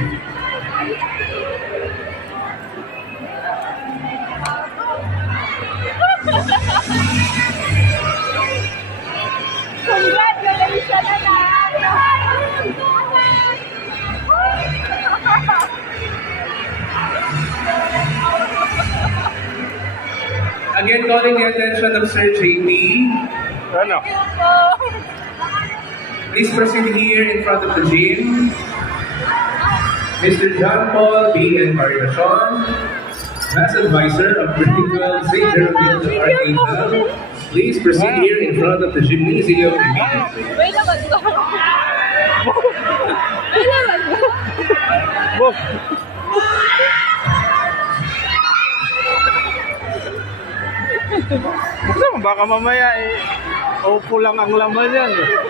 Congratulations na Again, calling the attention of Sir JP. Ano? Please proceed here in front of the gym. Mr. John Paul B. Encarnacion, Mass Advisor of Principal St. Geraldine Archangel. Please proceed here in front of the gymnasium immediately. Wait naman ko. Wait naman ko. Book! Buksan mo, baka mamaya upo lang ang laman yan eh.